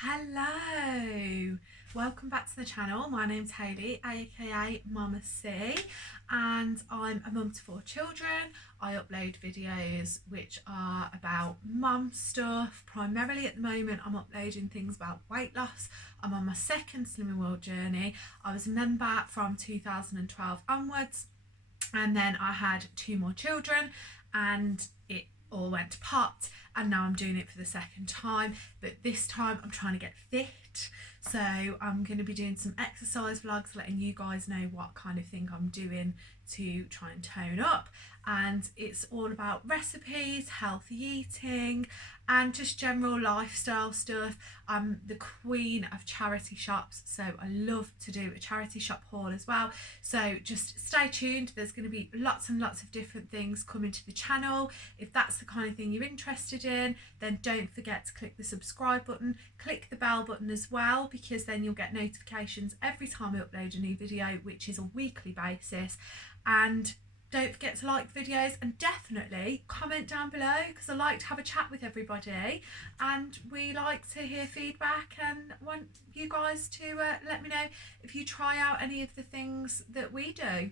Hello, welcome back to the channel. My name's Hayley, aka Mama C, and I'm a mum to 4 children. I upload videos which are about mum stuff. Primarily at the moment I'm uploading things about weight loss. I'm on my second Slimming World journey. I was a member from 2012 onwards, and then I had 2 more children and it all went to pot, and now I'm doing it for the second time, but this time I'm trying to get fit. So I'm going to be doing some exercise vlogs, letting you guys know what kind of thing I'm doing to try and tone up. And it's all about recipes, healthy eating, and just general lifestyle stuff. I'm the queen of charity shops, so I love to do a charity shop haul as well. So just stay tuned. There's going to be lots and lots of different things coming to the channel. If that's the kind of thing you're interested in, then don't forget to click the subscribe button, click the bell button as well, because then you'll get notifications every time I upload a new video, which is a weekly basis. And don't forget to like videos, and definitely comment down below, because I like to have a chat with everybody and we like to hear feedback, and want you guys to let me know if you try out any of the things that we do.